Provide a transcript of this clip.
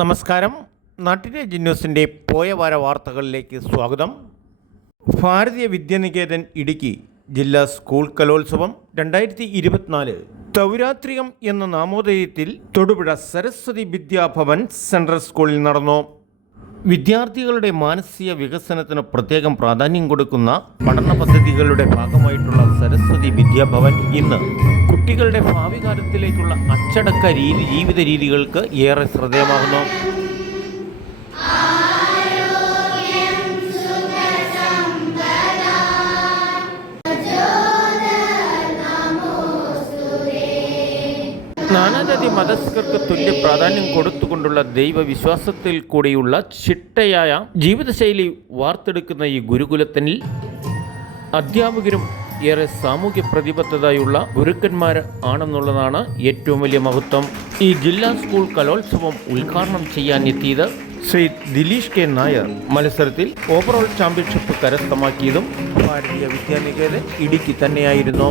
നമസ്കാരം. നാട്ടിലെ ന്യൂസിൻ്റെ പോയ വാര വാർത്തകളിലേക്ക് സ്വാഗതം. ഭാരതീയ വിദ്യാനികേതൻ ഇടുക്കി ജില്ലാ സ്കൂൾ കലോത്സവം 2024 തൗരാത്രികം എന്ന നാമോദയത്തിൽ തൊടുപുഴ സരസ്വതി വിദ്യാഭവൻ സെൻട്രൽ സ്കൂളിൽ നടന്നു. വിദ്യാർത്ഥികളുടെ മാനസിക വികസനത്തിന് പ്രത്യേകം പ്രാധാന്യം കൊടുക്കുന്ന പഠന പദ്ധതികളുടെ ഭാഗമായിട്ടുള്ള സരസ്വതി വിദ്യാഭവൻ ഇന്ന് കുട്ടികളുടെ ഭാവി കാലത്തിലേക്കുള്ള അച്ചടക്ക ജീവിത രീതികൾക്ക് ഏറെ ശ്രദ്ധേയമാകുന്നു. നാനാജാതി മതസ്ഥർക്ക് തുല്യ പ്രാധാന്യം കൊടുത്തുകൊണ്ടുള്ള ദൈവവിശ്വാസത്തിൽ കൂടിയുള്ള ചിട്ടയായ ജീവിതശൈലി വാർത്തെടുക്കുന്ന ഈ ഗുരുകുലത്തിൽ അധ്യാപകരും ഏറെ സാമൂഹ്യ പ്രതിബദ്ധതയുള്ള ഗുരുക്കന്മാർ ആണെന്നുള്ളതാണ് ഏറ്റവും വലിയ മഹത്വം. ഈ ജില്ലാ സ്കൂൾ കലോത്സവം ഉദ്ഘാടനം ചെയ്യാനെത്തിയത് ശ്രീ ദിലീഷ് കെ നായർ മത്സരത്തിൽ ഓവറോൾ ചാമ്പ്യൻഷിപ്പ് കരസ്ഥമാക്കിയതും ഭാരതീയ വിദ്യാനികേതൻ ഇടുക്കി തന്നെയായിരുന്നു.